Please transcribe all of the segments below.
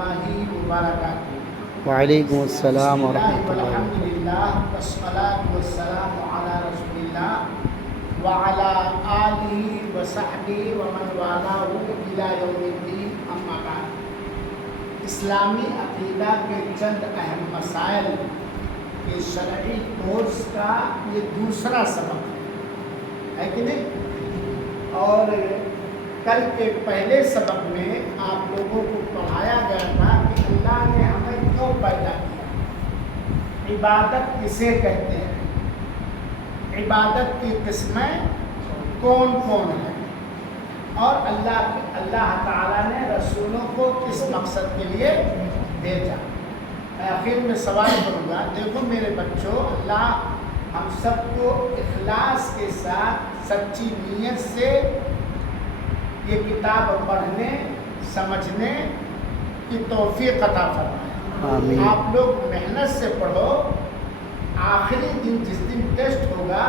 الله وبركاته. وعلیکم السلام ورحمۃ اللہ الحمد للہ والصلاة والسلام علی رسول اللہ وعلی آلہ وصحبہ ومن والاہ الی یوم الدین، اما بعد۔ اسلامی عقیدہ کے چند اہم مسائل کے شرعی کورس کا یہ دوسرا سبق ہے کہ نہیں؟ اور کل کے پہلے سبق میں آپ لوگوں کو پڑھایا گیا تھا کہ اللہ نے ہمیں کیوں پیدا کیا، عبادت کسے کہتے ہیں، عبادت کی قسمیں کون کون ہیں، اور اللہ تعالیٰ نے رسولوں کو کس مقصد کے لیے بھیجا۔ آخر میں سوال کروں گا، دیکھو میرے بچوں، اللہ ہم سب کو اخلاص کے ساتھ سچی نیت سے یہ کتاب پڑھنے سمجھنے کی توفیق عطا فرمائے۔ آمین۔ آپ لوگ محنت سے پڑھو، آخری دن جس دن ٹیسٹ ہوگا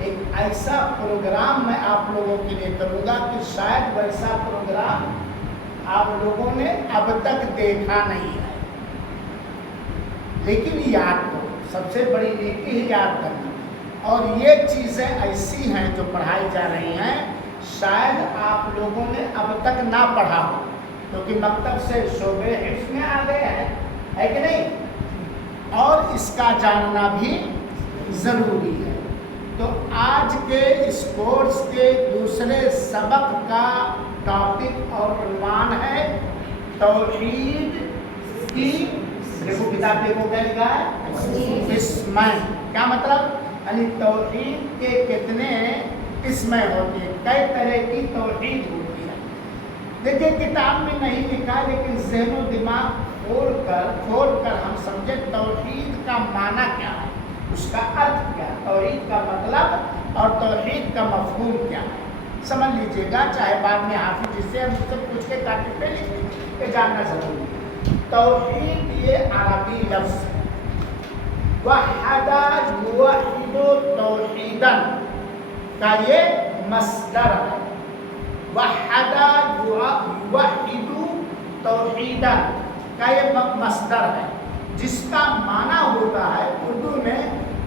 ایک ایسا پروگرام میں آپ لوگوں کے لیے کروں گا کہ شاید ویسا پروگرام آپ لوگوں نے اب تک دیکھا نہیں ہے، لیکن یاد کرو، سب سے بڑی نیکی ہے یاد کرنا۔ اور یہ چیزیں ایسی ہیں جو پڑھائی جا رہی ہیں شاید آپ لوگوں نے اب تک نہ پڑھا ہو، کیونکہ مکتب سے شعبے حفظ میں آ گئے ہیں، ہے کہ نہیں؟ اور اس کا جاننا بھی ضروری ہے۔ تو آج کے اس کورس کے دوسرے سبق کا ٹاپک اور عنوان ہے توحید کی، دیکھو کتاب دیکھو کیا لکھا ہے، قسمیں۔ کیا مطلب؟ یعنی توحید کے کتنے قسمیں ہوتی ہیں، کئی طرح کی توحید ہوتی ہے۔ دیکھیں کتاب میں نہیں لکھا، لیکن ذہن و دماغ کھول کر ہم سمجھے توحید کا معنی کیا ہے، اس کا ارتھ کیا ہے، توحید کا مطلب اور توحید کا مفہوم کیا ہے، سمجھ لیجئے گا، چاہے بعد میں حافظ جس سے ہم سے پوچھ کے کاٹب پہ لکھ کے جاننا ضروری ہے۔ توحید یہ عربی لفظ ہے، وحد یوحد توحیدا کا یہ مصدر ہے، وحد یوحد توحیدا کا یہ مصدر ہے، جس کا معنی ہوتا ہے اردو میں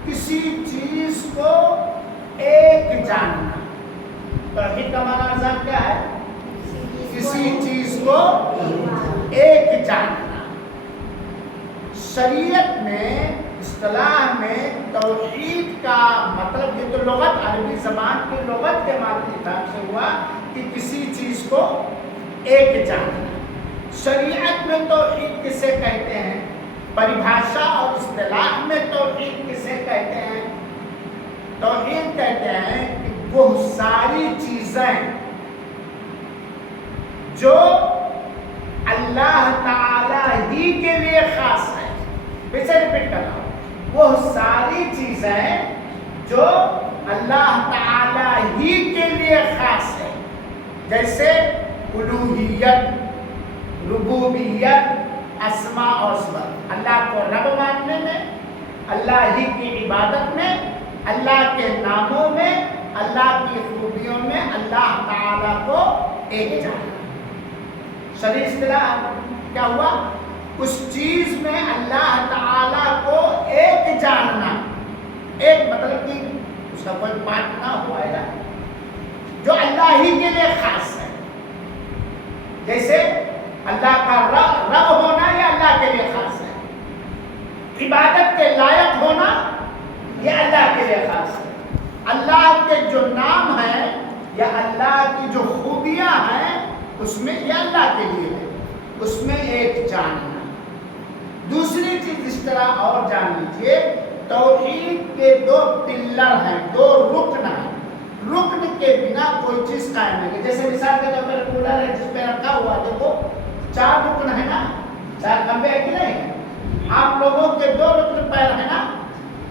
کسی چیز کو ایک جاننا۔ توحید کا معنی آسان کیا ہے؟ کسی چیز کو ایک جاننا۔ شریعت میں اصطلاح میں توحید کا مطلب، یہ تو لغت عربی زبان کی لغت کے مطابق سے ہوا کہ کسی چیز کو ایک جاننا۔ شریعت میں توحید کسے کہتے ہیں، پریبھاشا اور اصطلاح میں توحید کسے کہتے ہیں؟ توحید کہتے ہیں کہ وہ ساری چیزیں جو اللہ تعالی ہی کے لیے خاص ہے، پھر سے ریپیٹ کر رہا ہوں، وہ ساری چیزیں جو اللہ تعالی ہی کے لیے خاص ہے، جیسے الوہیت، ربوبیت، اسماء اور صفات، اللہ کو رب ماننے میں، اللہ ہی کی عبادت میں، اللہ کے ناموں میں، اللہ کی خوبیوں میں اللہ تعالی کو ایک جاننا۔ شرعی اصطلاح کیا ہوا؟ اس چیز میں اللہ تعالی کو ایک جاننا، ایک مطلب کہ اس کا کوئی پارٹ نہ ہوا ہے جو اللہ ہی کے لیے خاص ہے، جیسے اللہ کا رب ہونا یہ اللہ کے لیے خاص ہے، عبادت کے لائق ہونا یہ اللہ کے لیے خاص ہے، اللہ کے جو نام ہیں یا اللہ کی جو خوبیاں ہیں اس میں یہ اللہ کے لیے ہے، اس میں ایک جاننا۔ دوسری چیز اس طرح اور جان لیجئے، توحید کے دو پلر ہیں، دو رکن ہیں، رکن کے بنا کوئی چیز قائم نہیں ہے۔ جیسے مثال کے طور پر کولر ہے جس پہ رکھا ہوا، دیکھو 4 رکن ہے نا، 4 کھمبے ہے کہ نہیں؟ آپ لوگوں کے 2 رکن پیر ہے نا،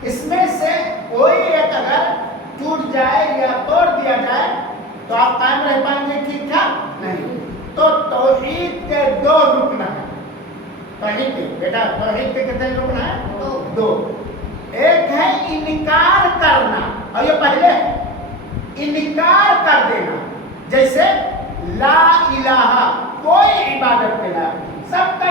اس میں سے کوئی ایک اگر ٹوٹ جائے یا توڑ دیا جائے تو آپ قائم رہ پائیں گے ٹھیک ٹھاک؟ نہیں۔ تو توحید کے 2 رکن ہیں، توحید کے بیٹا توحید کے کتنے رکن ہیں؟ 2۔ ایک ہے انکار کرنا، اور یہ پہلے ہے انکار کر دینا، جیسے لا الہ، کوئی عبادت کے لائق نہیں، سب کا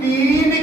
3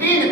3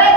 1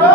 2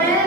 3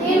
3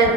1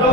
2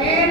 3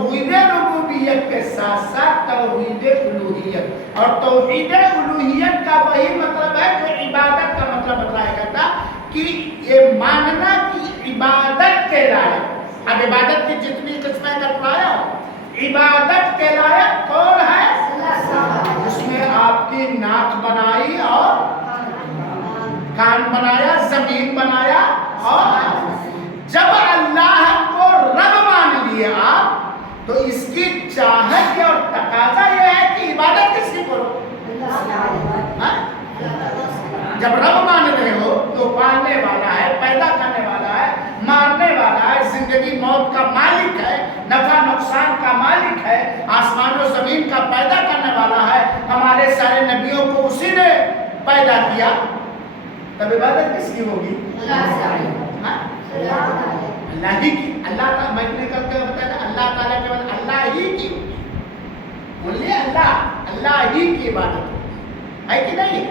توحید ربوبیت کے ساتھ ساتھ توحید الوہیت، اور توحید الوہیت کا وہی مطلب ہے جو عبادت کا مطلب بتایا کرتا کہ یہ ماننا کہ عبادت کے لائق، اب عبادت کی جتنی قسمیں کروایا، عبادت کے لائق کون ہے؟ جس میں آپ کی ناک بنائی اور کان بنایا، زمین بنایا، اور جب اللہ کو رب مان لیے آپ تو اس کی چاہت اور تقاضا یہ ہے کہ عبادت کس کی کرو؟ جب رب مان رہے ہو تو پالنے والا ہے، پیدا کرنے والا ہے، مارنے والا ہے، زندگی موت کا مالک ہے، نفع نقصان کا مالک ہے، آسمان و زمین کا پیدا کرنے والا ہے، ہمارے سارے نبیوں کو اسی نے پیدا کیا، تب عبادت کس کی ہوگی؟ اللہ ہی کی۔ اللہ تعالیٰ میں نے کل کے بتایا تھا، اللہ تعالیٰ کے بعد اللہ ہی کی ہوگی، بولیے اللہ ہی کی عبادت ہوگی، ہے کہ نہیں؟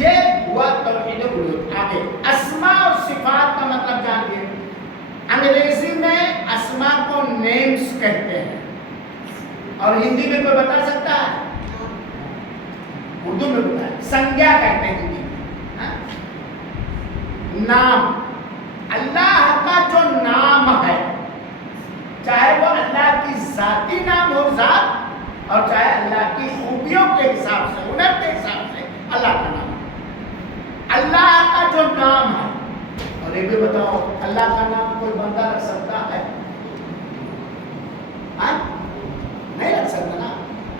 یہ ہوا توحید الوہیت۔ آگے اسماء اور صفات کا مطلب جانیے۔ انگریزی میں اسماء کو نیمز کہتے ہیں، اور ہندی میں کوئی بتا سکتا ہے؟ اردو میں بتائیں، سنجا کہتے ہیں ہندی میں۔ نام، اللہ کا جو نام ہے، چاہے وہ اللہ کی ذاتی نام ہو ذات، اور چاہے اللہ کی خوبیوں کے حساب سے، ہنر کے حساب سے اللہ کا نام، اللہ کا جو نام ہے۔ اور یہ بھی بتاؤ، اللہ کا نام کوئی بندہ رکھ سکتا ہے؟ نہیں رکھ سکتا نا۔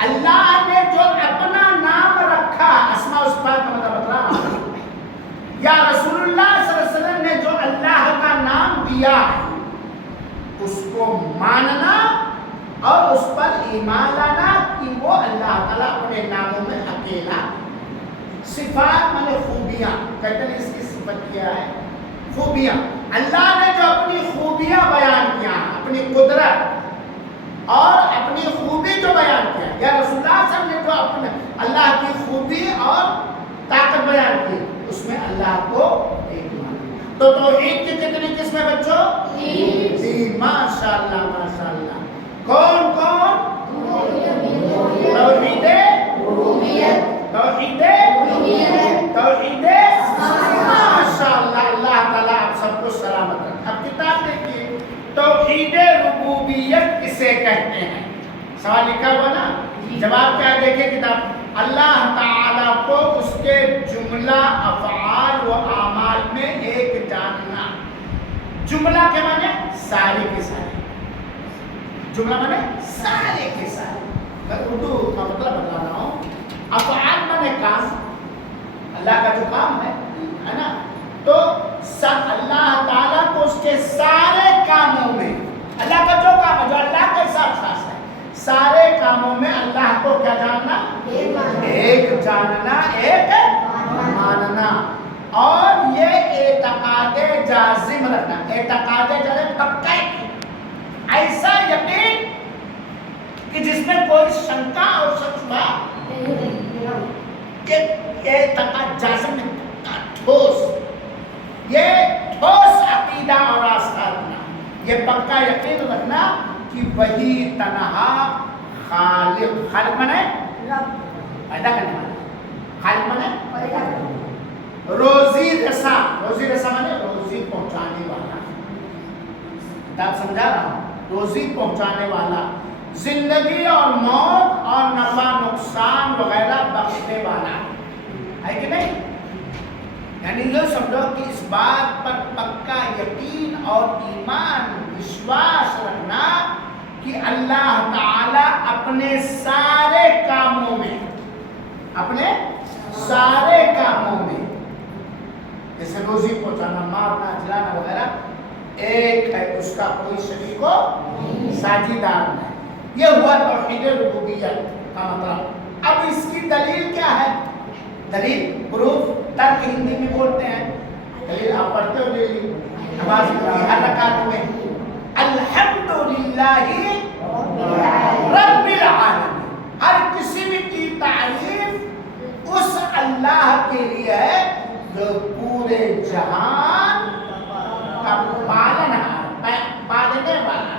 اللہ نے جو اپنا نام رکھا، اسماء و صفات کا مطلب بتا رہا ہوں، یا رسول اللہ صلی اللہ علیہ وسلم نے جو اللہ کا نام دیا ہے، اس کو ماننا اور اس پر ایمان لانا کہ وہ اللہ تعالیٰ اپنے ناموں میں اکیلا۔ صفات مانے خوبیاں، کہتے ہیں اس کی صفت کیا ہے؟ خوبیاں۔ اللہ نے جو اپنی خوبیاں بیان کیا، اپنی قدرت اور اپنی خوبی جو بیان کیا، یا رسول اللہ صلی اللہ علیہ وسلم نے جو اپنے اللہ کی خوبی اور طاقت بیان کی، اس میں اللہ کو ایک مانا۔ تو توحید کی کتنی قسمیں بچوں؟ تین۔ ماشاءاللہ ماشاءاللہ۔ کون کون؟ توحید ربوبیت، توحید توحید ماشاءاللہ۔ اللہ تعالیٰ آپ سب کو سلامت رکھے۔ اب کتاب دیکھیے، توحید ربوبیت کسے کہتے ہیں؟ سوال لکھا ہوا نا، جواب کیا ہے؟ دیکھیں کتاب۔ اللہ تعالیٰ کو اس کے جملہ افعال و اعمال میں ایک جاننا۔ جملہ کے معنی سارے کے سارے، جملہ معنی سارے کے سارے۔ میں اردو کا مطلب بتا رہا ہوں۔ افعال معنی کام، اللہ کا جو کام ہے نا، تو اللہ تعالیٰ کو اس کے سارے کاموں میں، اللہ کا جو کام ہے، جو اللہ کا حساب خاص ہے، سارے کاموں میں اللہ کو کیا جاننا؟ ایک جاننا، ایک ماننا، اور یہ اعتقاد جازم رکھنا۔ اعتقاد جازم پکا ایسا یقین کہ جس میں کوئی شنکا اور شبہ، کہ اعتقاد جازم میں پکا ٹھوس، یہ ٹھوس عقیدہ اور آستھا رکھنا، یہ پکا یقین رکھنا کہ وہی تنہا خالق، خالق مانے پیدا کرنے والا، خالق مانے روزی رسا، روزی رسا مانے روزی پہنچانے والا، کتاب سمجھا رہا ہوں، روزی پہنچانے والا، زندگی اور موت اور نفع نقصان وغیرہ بخشنے والا ہے کہ نہیں؟ یعنی یہ سمجھو کہ اس بات پر پکا یقین اور ایمان وشواس رکھنا کہ اللہ تعالیٰ اپنے سارے کاموں میں، اپنے سارے کاموں میں، جیسے روزی پہنچانا، مارنا، جلانا وغیرہ، ایک ہے، اس کا کوئی شریک و ساجیدار نہیں۔ یہ ہوا توحید ربوبیت کا مطلب۔ اب اس کی دلیل کیا ہے؟ دلیل، پروف، ترک ہندی میں بولتے ہیں، دلیل آپ پڑھتے ہو ڈیلی نماز کی ہر رکعت میں، الحمدللہ رب العالمین، ہر کسی بھی کی تعریف اس اللہ کے لیے ہے جو پورے جہان کا پالنے والا،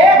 1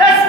10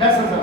10,000,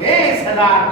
20,000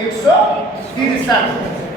163,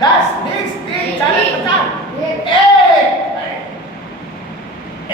10, 20, 30, 40, 50,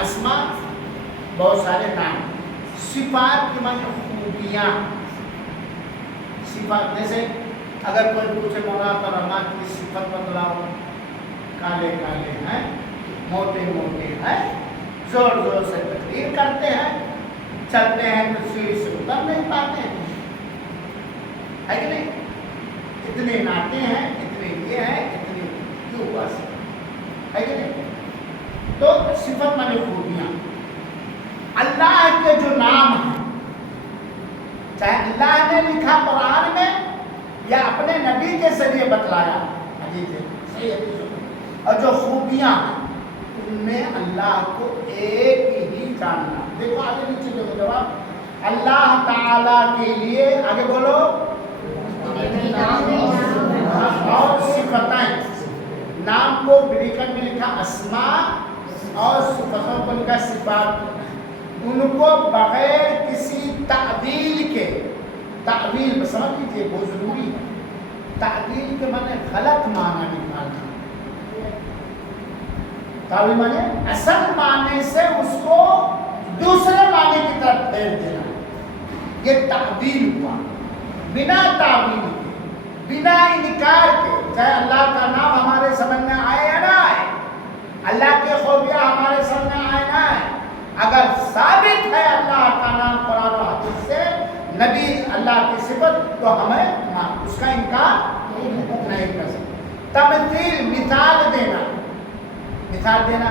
اسما بہت سارے نام، صفات کے معنی خوبیاں، صفات جیسے اگر کوئی پوچھے مولا رحمان کی صفت بتلاؤ، کالے کالے ہیں، موٹے موٹے ہیں، زور زور سے تقریر کرتے ہیں، چلتے ہیں تو سیڑھی سے اتر نہیں پاتے ہیں، ہے کہ نہیں؟ اتنے ناطے ہیں، اتنے یہ ہیں، اتنے کیوں ہوا سب، ہے کہ نہیں؟ تو صفت مانے خوبیاں، اللہ کے جو نام ہیں، چاہے اللہ نے لکھا قرآن میں یا اپنے نبی کے ذریعے بتلایا حدیث ہے، صحیح حدیث، اور جو خوبیاں ہیں ان میں اللہ کو ایک ہی جاننا۔ دیکھو آگے نیچے دیکھو جواب، اللہ تعالیٰ کے لیے آگے بولو اور صفتیں، نام کو بریکٹ میں لکھا اسماء اور صفتوں کو لکھا صفات، ان کو بغیر کسی تعویل کے، تعویل سمجھ لیجیے بہت ضروری ہے، تعویل کے معنی غلط معنی نکالنا، تعویل معنی اصل معنی سے اس کو دوسرے معنی کی طرف پھیر دینا، یہ تعویل ہوا، بنا تعویل کے، بنا انکار کے، چاہے اللہ کا نام ہمارے سمجھ میں آئے یا نہ آئے، اللہ کے خوبیاں ہمارے سمجھ میں آئے نہ آئے، اگر ثابت ہے اللہ کا نام قرآن و حدیث سے، نبی اللہ کی صفت، تو ہمیں اس کا انکار نہیں کر سکتے۔ تمثیل مثال دینا، مثال دینا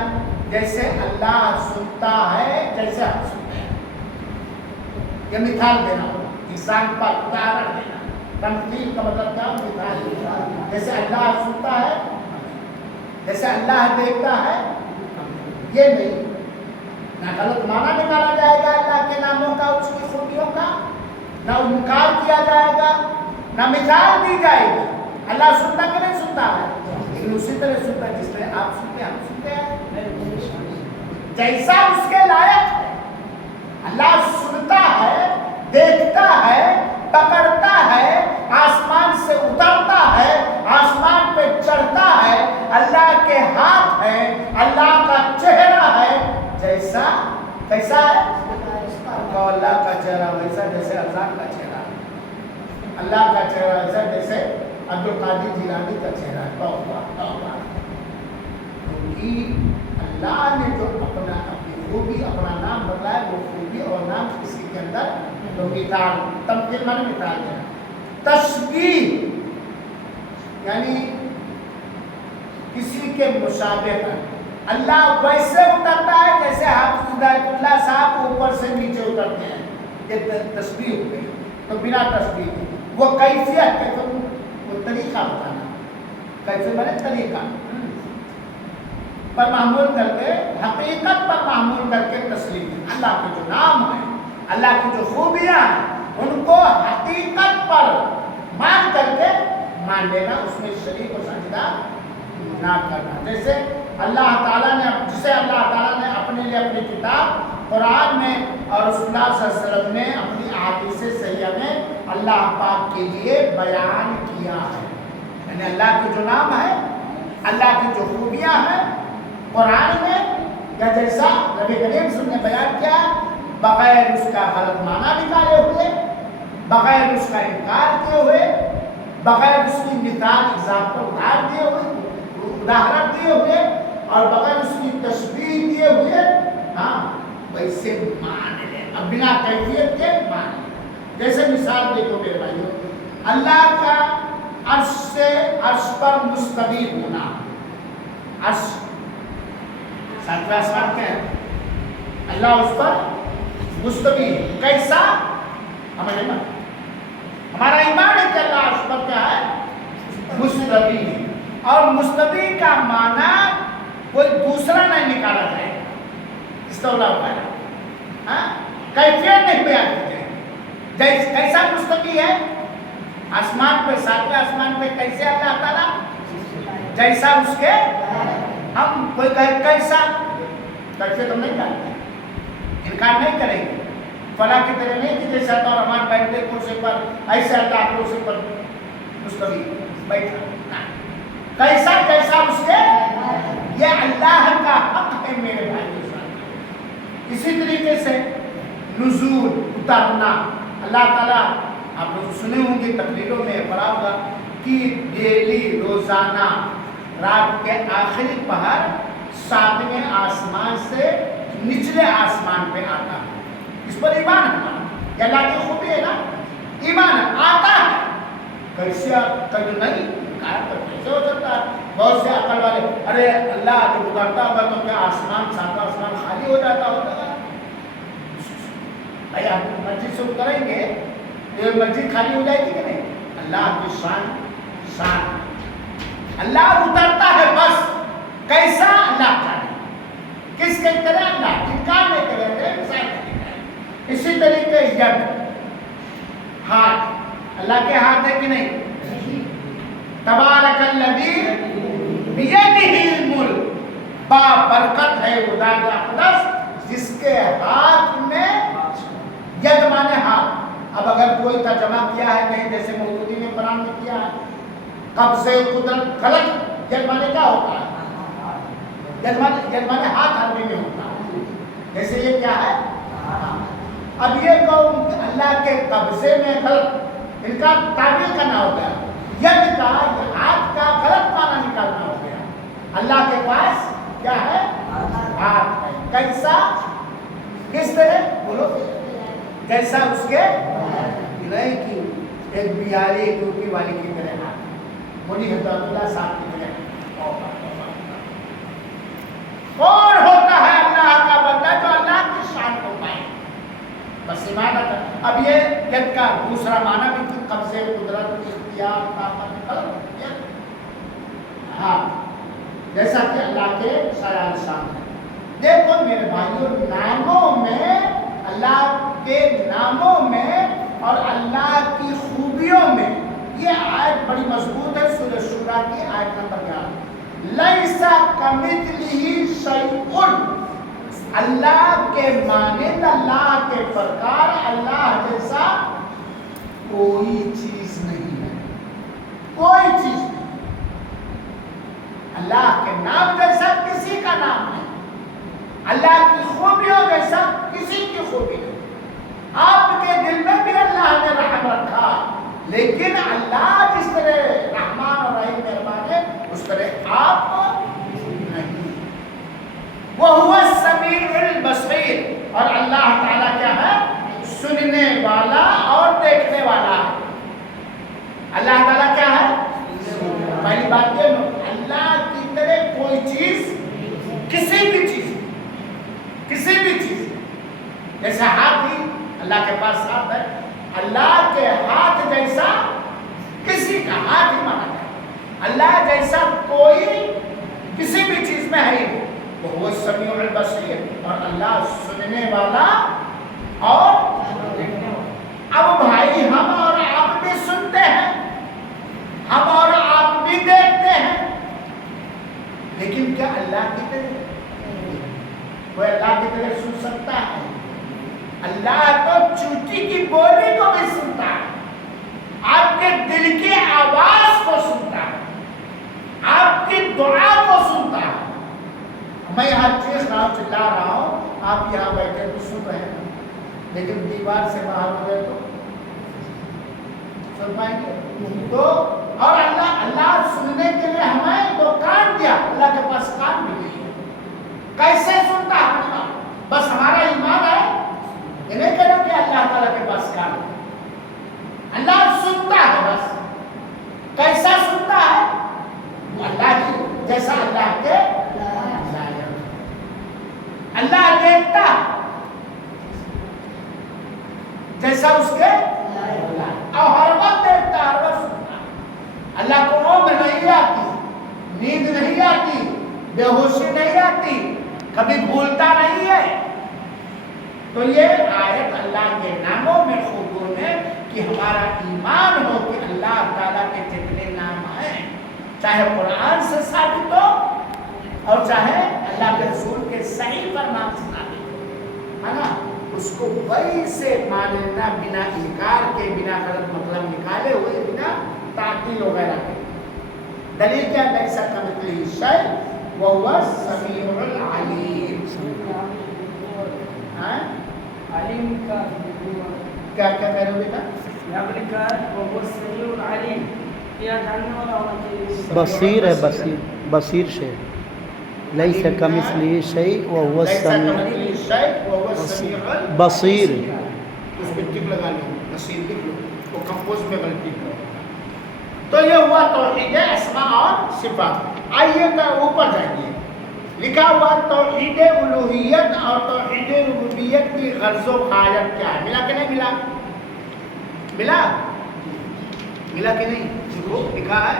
جیسے اللہ سنتا ہے جیسے ہم سنتے ہیں، یہ مثال دینا، ایگزامپل ادہرن دینا۔ تمثیل کا مطلب کیا؟ مثال، جیسے اللہ سنتا ہے، جیسے اللہ دیکھتا ہے، یہ نہیں، نہ غلط معنی نکالا جائے گا اللہ کے ناموں کا، اس کی خوبیوں کا، نہ انکار کیا جائے گا، نہ مثال دی جائے گی۔ اللہ سنتا کہ نہیں سنتا ہے؟ لیکن اسی طرح سنتا ہے جس طرح آپ سنتے ہیں، ہم سنتے ہیں، جیسا اس کے لائق ہے۔ اللہ سنتا ہے، دیکھتا ہے، پکڑتا ہے، آسمان سے اترتا ہے، آسمان پہ چڑھتا ہے، اللہ کے ہاتھ ہے، اللہ کا چہرہ ہے، جیسا کیسا ہے؟ اللہ کا چہرہ ویسا جیسے اذان کا چہرہ ہے، اللہ کا چہرہ ایسا جیسے عبدالقادر جیلانی کا چہرہ ہے۔ توبہ توبہ، کیونکہ اللہ نے جو اپنی خوبی، اپنا نام بتلایا، وہ خوبی اور نام کسی کے اندر تو مثال، تمثیل معنی مثال ہے۔ تشبیہ یعنی کسی کے مشابہ کا، اللہ ویسے اترتا ہے جیسے حافظ ہدایت اللہ صاحب اوپر سے نیچے اترتے ہیں، یہ تشبیہ ہو گئی۔ تو بنا تشبیہ کے وہ کیفیت ہے، تو وہ طریقہ بتانا، کیفیت مانے طریقہ پر معمول کر کے، حقیقت پر معمول کر کے تسلیم۔ اللہ کے جو نام ہیں، اللہ کی جو خوبیاں ہیں، ان کو حقیقت پر مان کر کے مان لینا، اس میں شریک و سجدہ نہ کرنا۔ جیسے اللہ تعالیٰ نے، جسے اللہ تعالیٰ نے اپنے لیے اپنی کتاب قرآن میں اور رسول اللہ صلی اللہ علیہ وسلم نے اپنی احادیث صحیحہ میں اللہ پاک کے لیے بیان کیا ہے، یعنی اللہ کے جو نام ہے، اللہ کی جو خوبیاں ہیں قرآن میں، یا جیسا نبی کریم صلی اللہ علیہ وسلم نے بیان کیا، بغیر اس کا غلط معنی نکالے ہوئے، بغیر اس کا انکار کیے ہوئے، بغیر اس کی مثال ایگزامپل ادھار دیے ہوئے، اداہرن دیے ہوئے، اور بغیر اس کی تشبیہ دیے ہوئے، ہاں ویسے مان لیں، اب بنا کیفیت کے مان لیں۔ جیسے مثال دیکھو میرے بھائیو، اللہ کا عرش سے عرش پر مستوی ہونا، عرش ساتویں آسمان کیا ہے، اللہ اس پر مستوی ہے، کیسا؟ ہمارا ایمان، ہمارا ایمان ہے کہ اللہ عرش پر کیا ہے؟ مستوی ہے، اور مستوی کا معنی کوئی دوسرا نہیں نکالا جائے گا، استولا ہوا ہے، ہاں کیفیت نہیں بیان کی جائے گی، کیسا مستوی ہے؟ آسمان پہ، ساتویں آسمان پہ کیسے اللہ تعالیٰ؟ جیسا اس کے، ہم کوئی کہے کیسا، کیفیت ہم نہیں جانتے، انکار نہیں کریں گے، فلاں کی طرح نہیں کہ جیسا تو رحمان بیٹھتے کرسی پر، ایسے اللہ کرسی پر مستوی بیٹھا، کیسا کیسا اس کے، یہ اللہ کا حق ہے میرے بھائی، اسی طریقے سے نزول اترنا، اللہ تعالیٰ آپ لوگ سنے ہوں گے تقریروں میں پڑھا ہوگا کہ ڈیلی روزانہ رات کے آخری پہر 7ویں آسمان سے نچلے آسمان پہ آتا ہے. اس پر ایمان ہے ہمارا، یہ اللہ کی خوبی ہے نا، ایمان ہے، آتا ہے. کیسے کبھی نہیں کیسے ہو سکتا ہے؟ بہت سے عقل والے ارے اللہ جب اترتا ہوگا تو کیا آسمان 7واں آسمان خالی ہو جاتا ہوگا؟ بھائی آپ مسجد سے اتریں گے تو مسجد خالی ہو جائے گی کہ نہیں؟ اللہ کی شان اللہ اترتا ہے بس. کیسا؟ اللہ جانے. کس کے طرح؟ اللہ دکھانے کے لیے. اسی طریقے ید، ہاتھ، اللہ کے ہاتھ ہے کہ نہیں؟ تبارک الذی بیدہ الملک، با برکت ہے خدا کا اقدس جس کے ہاتھ میں، ید مانے ہاتھ. اب اگر کوئی ترجمہ کیا ہے کہیں جیسے مودودی نے قرآن میں کیا ہے قبضے قدرت، غلط. ید مانے کیا ہوتا ہے؟ ید مانے ہاتھ عربی میں ہوتا ہے. جیسے یہ کیا ہے؟ اب یہ قوم اللہ کے قبضے میں غلط، ان کا تعبیر کرنا ہوتا ہے. ید کا ہاتھ کا غلط معنی نکالنا ہو گیا. اللہ کے پاس کیا ہے؟ ہاتھ ہے. کیسا؟ کس طرح؟ بولو. کیسا؟ اس کے نہیں کہ ایک بیاری ٹوپی والی کی طرح ہاتھ، مولی حضرت اللہ صاحب کی طرح. کون ہوتا ہے اللہ کا بندہ جو اللہ کی شان کو پائے؟ بس ایمان ہے. اب یہ ید کا دوسرا معنی بھی کہ قبضے قدرت اختیار طاقت قلب. ہاں جیسا کہ اللہ کے سایہ شان ہے. دیکھو میرے بھائیوں، ناموں میں، اللہ کے ناموں میں اور اللہ کی خوبیوں میں یہ آیت بڑی مضبوط ہے. سورہ شورى کی آیت نمبر 11، لیس کمثلہ شیء، اللہ کے مانند، اللہ کے پرکار، اللہ جیسا کوئی چیز نہیں ہے. کوئی چیز نہیں. اللہ کے نام جیسا کسی کا نام نہیں، اللہ کی خوبیوں جیسا کسی کی خوبی نہیں. آپ کے دل میں بھی اللہ نے رحم رکھا، لیکن اللہ جس طرح رحمان اور رحیم مہربان ہے اس طرح آپ نہیں. وَهُوَ السَّمِيعُ الْبَصِيرُ، اور اللہ تعالیٰ کیا ہے؟ سننے والا اور دیکھنے والا ہے. اللہ تعالیٰ کیا ہے؟ پہلی بات یہ، اللہ کی طرح کوئی چیز، کسی بھی چیز جیسے ہاتھ ہی اللہ کے پاس ہاتھ ہے، اللہ کے ہاتھ جیسا کسی کا ہاتھ ہی مانا جائے. اللہ جیسا کوئی کسی بھی چیز میں ہے. وہ السمیع البصیر، اور اللہ سننے والا اور اب بھائی ہم اور آپ بھی سنتے ہیں، ہم اور آپ بھی دیکھتے ہیں، لیکن کیا اللہ کی طرح کوئی اللہ کی طرح سن سکتا ہے؟ اللہ تو چوٹی کی بولی کو بھی سنتا ہے، آپ کے دل کی آواز کو سنتا ہے، آپ کی دعا کو سنتا ہے. میں یہاں چیخ رہا ہوں، چلا رہا ہوں، آپ یہاں بیٹھے تو سن رہے ہیں، لیکن دیوار سے باہر ہو گئے تو سن پائیں گے؟ تو اور اللہ سننے کے لیے ہمیں دو کان دیا، اللہ کے پاس کان بھی نہیں ہے. کیسے سنتا ہے؟ بس ہمارا ایمان ہے، یہ نہیں کہنا کہ اللہ تعالیٰ کے پاس کان ہے. اللہ سنتا ہے بس. کیسا سنتا ہے؟ وہ اللہ کی جیسا اللہ کے. اللہ دیکھتا جیسا اس کے، اور ہر وقت دیکھتا، ہر وقت سنتا. اللہ کو اونگ نہیں آتی، نیند نہیں آتی، بے ہوشی نہیں آتی، کبھی بھولتا نہیں ہے. تو یہ آیت اللہ کے ناموں میں خوبیوں میں کہ ہمارا ایمان ہو کہ اللہ تعالیٰ کے جتنے نام ہیں، چاہے قرآن سے ثابت ہو اور چاہے اللہ کے رسول کے صحیح فرمان سے ثابت ہو، ہے نا، اس کو ویسے ماننا، بنا انکار کے، بنا غلط مطلب نکالے ہوئے، بنا تعطیل وغیرہ کے. دلیل کیا؟ لیس کمثلہ شیء وَهُوَ السَّمِيعُ الْعَلِيمُ. ہیں علیم کا کیا کیا کہہ رہے ہو بیٹا؟ یہاں پر لکھا ہے وہ سمیع العلیم، یہ جاننے والا ہونا چاہیے. بصیر ہے، بصیر، بصیر سے لیس کمثلہ شیء وهو لیس السمیع کمثلہ شیء وهو السمیع بصیر. اس پہ ٹک لگا لو، بصیر لکھ لو، وہ کمپوز میں غلطی کرو. تو یہ ہوا توحید اسماء اور صفات. آئیے اوپر جائیے، لکھا ہوا توحید الوہیت اور توحید ربوبیت کی غرض و غایت کیا ہے؟ ملا کہ نہیں ملا؟ ملا؟ ملا کہ نہیں؟ دیکھو لکھا ہے،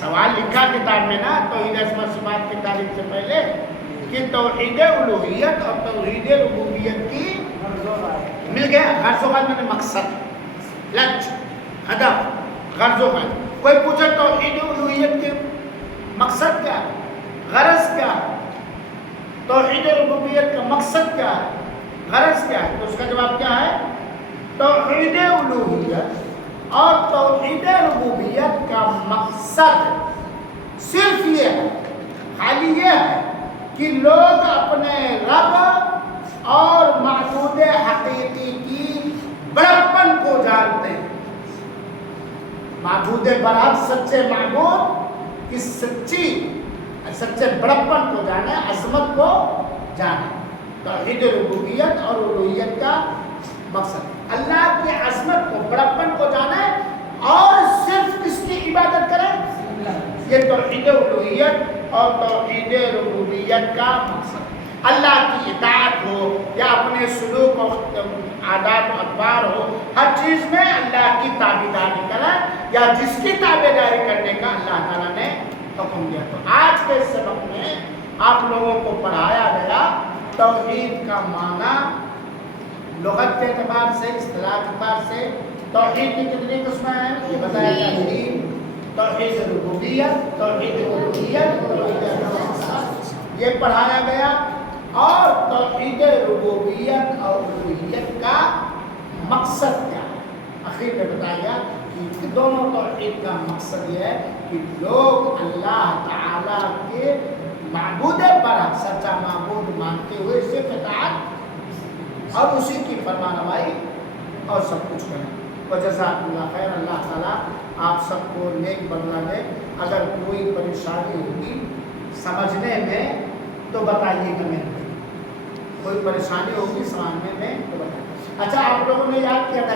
سوال لکھا کتاب میں نا توحید اسماء صفات کی تعریف سے پہلے کہ توحید الوہیت اور توحید ربوبیت کی مل گیا. غرض و غایت میں مقصد، لچ، ہدف، غرض و غایت. کوئی پوچھے توحید الوہیت کے مقصد کیا ہے، غرض کیا ہے، توحید ربوبیت کا مقصد کیا ہے، غرض کیا ہے، تو اس کا جواب کیا ہے؟ توحید الوہیت اور توحید ربوبیت کا مقصد صرف یہ ہے، خالی یہ ہے کہ لوگ اپنے رب اور معبود حقیقی کی بڑپن کو جانتے ہیں. معبود برحق سچے معبود کی سچے بڑپن کو جانے، عظمت کو جانے. توحید ربوبیت اور الوہیت کا مقصد اللہ کی عظمت کو، بڑپن کو جانے اور صرف کس کی عبادت کریں. یہ توحید الوہیت اور توحید ربوبیت کا مقصد. اللہ کی اطاعت ہو یا اپنے سلوک و عادات و اخبار ہو، ہر چیز میں اللہ کی تابعداری کریں یا جس کی تابعداری کرنے کا اللہ تعالیٰ نے حکم دیا. تو آج کے سبق میں آپ لوگوں کو پڑھایا گیا توحید کا معنی لغت کے اعتبار سے، اصطلاح کے اعتبار سے. توحید کی کتنی قسمیں ہیں یہ بتایا گیا، توحید ربوبیت، توحید الوہیت، توحید اسماء، یہ پڑھایا گیا. اور توحید ربوبیت اور الوہیت کا مقصد کیا ہے آخر میں بتایا گیا کہ دونوں توحید کا مقصد یہ ہے کہ لوگ اللہ تعالیٰ کے معبود برحق سچا معبود مانتے ہوئے صرف اطاعت اور اسی کی فرمانروائی اور سب کچھ کریں. وجزاک اللہ خیر. اللہ تعالیٰ آپ سب کو نیک بدلہ دے. اگر کوئی پریشانی ہوگی سمجھنے میں تو بتائیے گا، میرے کوئی پریشانی ہوگی سمجھنے میں تو بتائیے. اچھا آپ لوگوں نے یاد کیا تھا